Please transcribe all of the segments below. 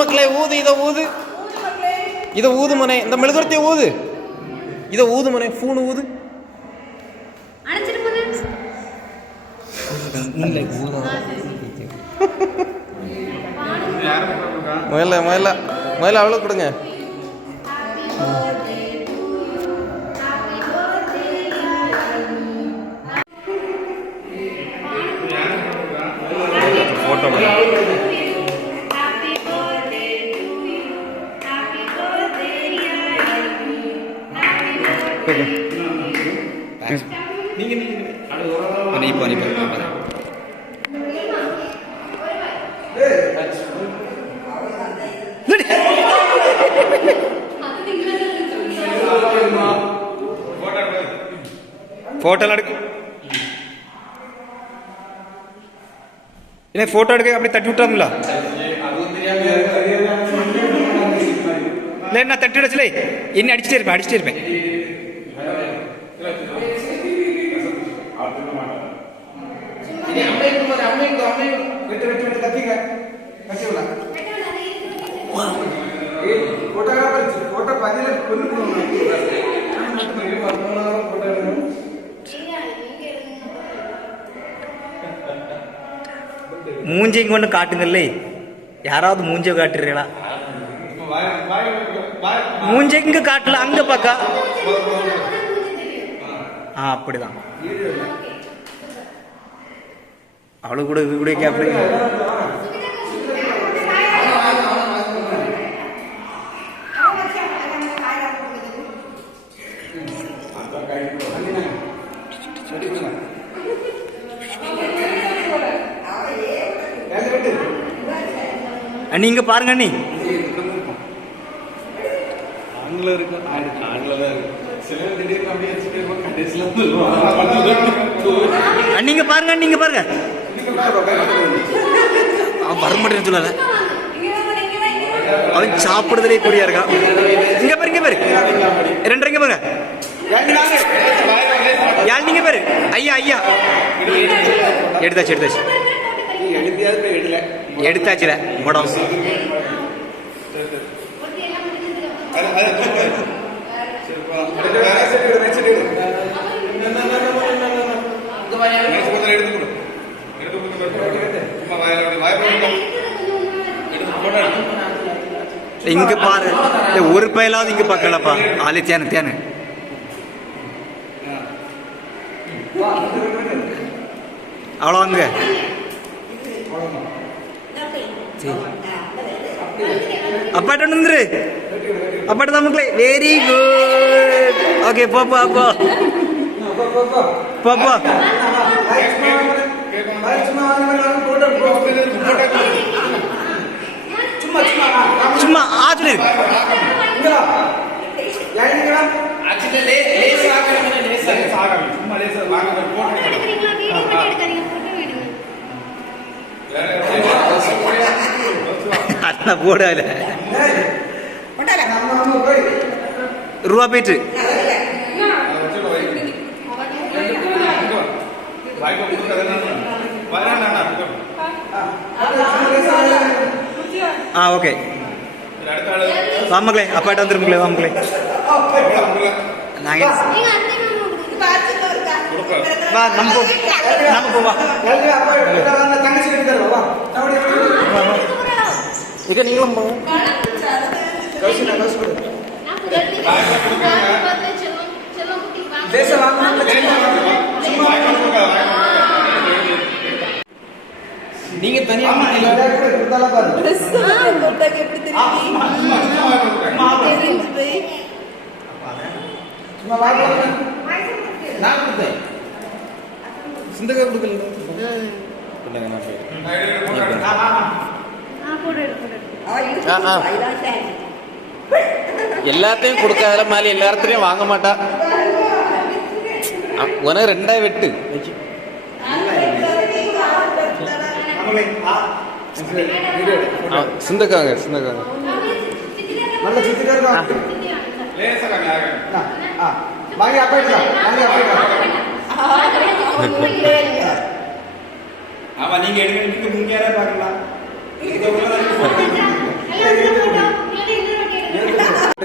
மக்களே, ஊது, இதை ஊது, இதை ஊது மனே, இந்த மெழுகுவர்த்தியை ஊது, இதை ஊது மனே, ஃபோனு ஊது. முதல்ல முதல்ல முதல்ல அவ்வளோ கொடுங்க. ஃபோட்டோ ஃபோட்டோ எடுக்க இல்லை, ஃபோட்டோ எடுக்க அப்படி தட்டி விட்டாங்களா? இல்லை, நான் தட்டி விடச்சில்லை, என்ன அடிச்சுட்டே இருப்பேன். மூஞ்சையும் கொண்டு காட்டுங்கல்லே, யாராவது மூஞ்சை காட்டுறீங்களா? மூஞ்சை இங்க காட்டல, அங்க பாக்கா. அப்படிதான் அவளு கூட இது கூட கேப்ப. நீங்க பாருங்க அண்ணி, நீங்க பாருங்க, நீங்க பாருங்க. அவன் வர மாட்டேன்னு சொல்லல, அவன் சாப்பிடுறதுலே கூடியா இருக்கான். இங்க பாரு, இங்க பாரு, ரெண்டு பாருங்க. யார் நீங்க பாரு. ஐயா எடுத்தாச்சு எடுத்தாச்சுல படம். இங்க பாரு, ஒரு பயலாவது இங்க பாக்கலப்பா. ஆளு தேனு அவ்வளோ அங்க. அப்பாட்ட வந்துரு, அப்பாட்ட தான் மக்களே. Very good. ஓகே, பாப்பா சும்மா ஆச்சு. போடல ரூபா போயிட்டு ஓகே. வாமங்களே, அப்பாட்ட வந்துருங்களே. வாமங்களே, நாங்க வா, நம்ம போவா. இங்க நீங்களும் நீங்க தனியா சிந்தகா கொடுக்கல. எல்லாத்தையும் கொடுக்காத மாதிரி எல்லாத்தையும் வாங்க மாட்டா. உனக்கு ரெண்டாய் வெட்டு. சிந்தக்காங்க நீங்க எடுக்க பாக்கலாம்.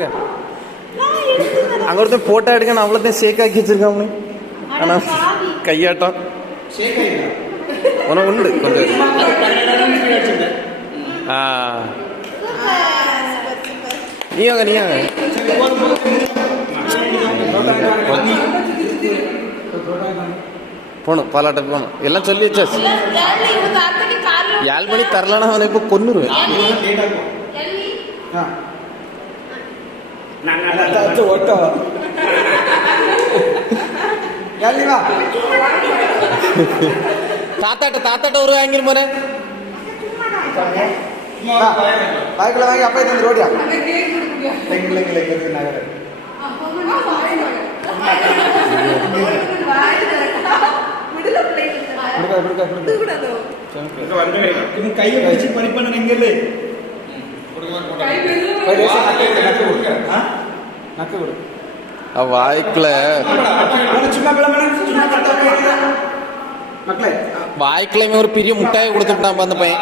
காட்டுங்க. அங்க ஒருத்தன் போட்டோ எடுக்க அவ்வளோத்தையும் ஷேக் ஆக்கி வச்சிருக்காங்க. ஆனா கையாட்டம் உனக்கு உண்டு கொஞ்சம். நீங்க போகணும், பாலாட்டத்துக்கு போகணும். எல்லாம் சொல்லி வச்சாச்சு. 7 மணி தரலன்னா அவனை இப்போ கொன்னுருவேன். தாத்தாட்ட ஒரு வாங்கிரு போறேன். வாங்கி அப்பா இது ரோடியா கையை பிடிச்சி படிப்பண்ண எங்கல்லே வாய்க்குல வாய்க்குலமே ஒரு பெரிய முட்டாயை கொடுத்துட்டான் அந்த பையன்.